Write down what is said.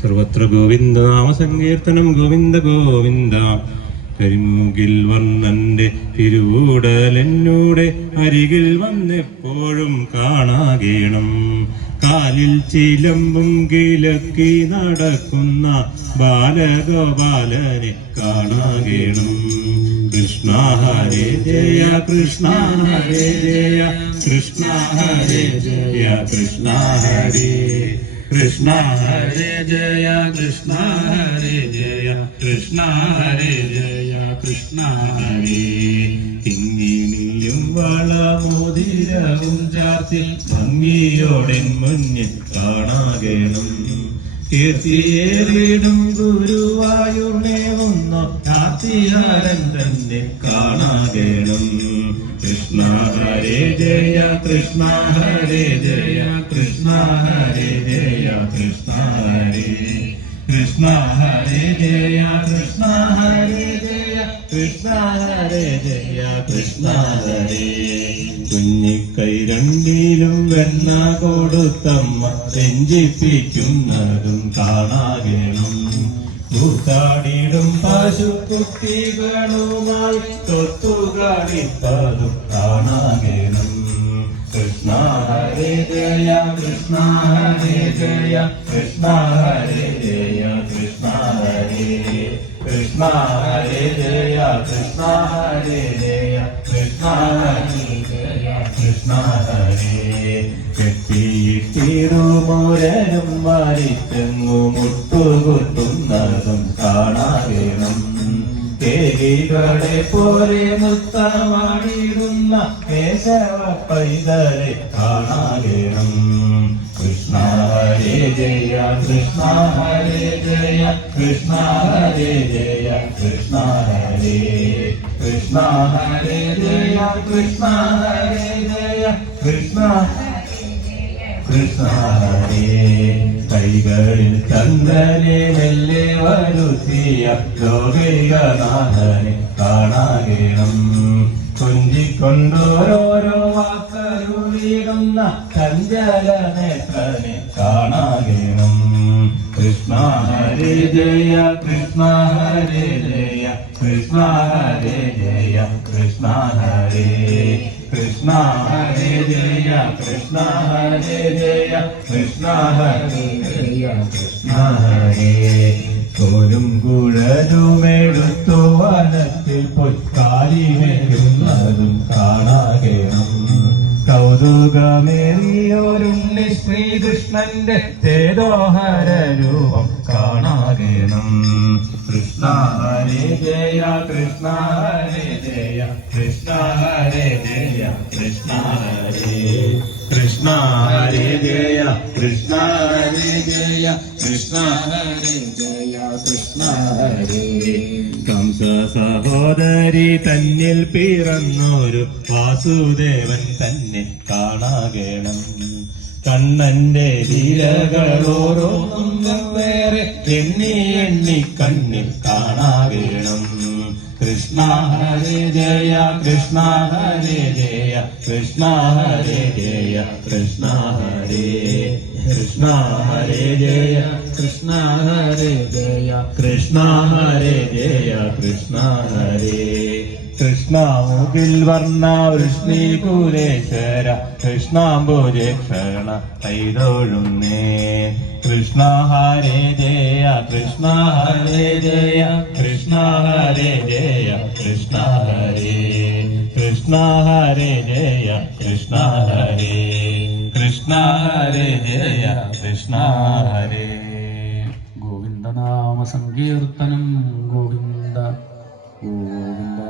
സർവത്ര ഗോവിന്ദ നാമ സങ്കീർത്തനം. ഗോവിന്ദ ഗോവിന്ദ. കരിമൂകിൽ വർണ്ണന്റെ തിരുവൂടൽ എന്നൂടെ അരികിൽ വന്നെപ്പോഴും കാണാകേണം. കാലിൽ ചിലമ്പും കിലക്കി നടക്കുന്ന ബാലഗോപാലനെ കാണാകേണം. കൃഷ്ണ ഹരേ ജയ കൃഷ്ണ ഹരേ ജയ കൃഷ്ണ ഹരേ ജയ കൃഷ്ണ ഹരേ കൃഷ്ണ ഹരേ ജയ കൃഷ്ണ ഹരേ ജയ കൃഷ്ണ ഹരേ ജയ കൃഷ്ണ ഹരേ. കിങ്ങിണിയും വളമോതിരവും ചാർത്തി ഭംഗിയോടെ മുന്നിൽ കാണാകേണം. കീർത്തിയേറിടും ഗുരുവായൂർണേവുന്ന കാർത്തിഹാരൻ തന്നെ കാണാകേണം. കൃഷ്ണ ഹരേ ജയ കൃഷ്ണ ഹരേ ജയ കൃഷ്ണ ഹരേ ജയ കൃഷ്ണ ഹരേ കൃഷ്ണ ഹരേ ജയ കൃഷ്ണ ഹരേ ജയ കൃഷ്ണ ഹരേ ജയ കൃഷ്ണ ഹരേ. കുഞ്ഞിക്കൈ രണ്ടിലും വെണ്ണ കൊടുത്തമ്മ രഞ്ജിപ്പിക്കുന്നതും കാണാകേണം. കൂത്താടിടും പശുക്കുട്ടികളുമായി തൊത്തുകാടിപ്പതും കാണാകേണം. കൃഷ്ണ ഹരേ ജയ കൃഷ്ണ ഹരേ ജയ കൃഷ്ണ ഹരേ ജയ കൃഷ്ണ ഹരേ കൃഷ്ണ ഹരേ ജയ കൃഷ്ണ ഹരേ ജയ കൃഷ്ണ ഹരേ ജയ കൃഷ്ണ ഹരേ. കെട്ടിയിട്ടിടുമോരനും വാരിത്തെങ്ങു മുട്ടുകുത്തുന്നതും കാണാകേണം. കേളികളെ പോലെ മുത്തമാടിടുന്ന കേശവ പൈതലെ കാണാകേണം. കൃഷ്ണ ഹരേ ജയ കൃഷ്ണ ഹരേ ജയ കൃഷ്ണ ഹരേ ജയ കൃഷ്ണ ഹരേ കൃഷ്ണ ഹരേ ജയ കൃഷ്ണ ഹരേ ജയ കൃഷ്ണ കൃഷ്ണ ഹരേ. കൈകളിൽ ചന്ദ്രനെ മെല്ലെ വരുത്തിയ ലോകികനാഥനെ കാണാകേണം. കൊഞ്ചിക്കൊണ്ടോരോരോ വാക്കരുളിടുന്ന ചഞ്ചല നേത്രനെ കാണാകേണം. കൃഷ്ണ ഹരേ ജയ കൃഷ്ണ ഹരേ ജയ കൃഷ്ണ ഹരേ ജയ കൃഷ്ണ ഹരേ കൃഷ്ണ ഹരേ ജയ കൃഷ്ണ ഹരേ ജയ കൃഷ്ണ ഹരേ ജയ കൃഷ്ണ ഹരേ. തോലും കുഴലുമെടുത്തു വനത്തിൽ പൊയ്ക്കാലിമേറുന്നതും കാണാകേണം. കൗതുകമേറിയോരുണ്ണി ശ്രീകൃഷ്ണന്റെ ചേതോഹര രൂപം കാണാകേണം. കൃഷ്ണ ഹരേ ജയ കൃഷ്ണ ഹരേ ജയ കൃഷ്ണ ഹരേ ജയ കൃഷ്ണ ഹരേ കൃഷ്ണ ഹരേ ജയ കൃഷ്ണ ഹരേ ജയ കൃഷ്ണ ഹരേ ജയ കൃഷ്ണ ഹരേ. കംസ സഹോദരി തന്നിൽ പിറന്നൊരു വാസുദേവൻ തന്നെ കാണാകേണം. കണ്ണന്റെ ലീലകളോരോന്നും വേറെ എണ്ണി എണ്ണി കണ്ണിൽ കാണാകേണം. കൃഷ്ണ ഹരേ ജയ കൃഷ്ണ ഹരേ ജയ കൃഷ്ണ ഹരേ ജയ കൃഷ്ണ ഹരേ കൃഷ്ണ ഹരേ ജയ കൃഷ്ണ ഹരേ ജയ കൃഷ്ണ ഹരേ ജയ കൃഷ്ണ ഹരേ. കൃഷ്ണ മുകിൽ വർണ്ണ വൃഷ്ണികുലേശ്വര കൃഷ്ണാംബുജേക്ഷണ കൈതൊഴുന്നേ. കൃഷ്ണ ഹരേ ജയ കൃഷ്ണ ഹരേ ജയ കൃഷ്ണ ഹരേ ജയ കൃഷ്ണ ഹരേ കൃഷ്ണ ഹരേ ജയ കൃഷ്ണ ഹരേ കൃഷ്ണ ഹരേ ജയ കൃഷ്ണ ഹരേ. ഗോവിന്ദനാമ സങ്കീർത്തനം. ഗോവിന്ദ ഗോവിന്ദ.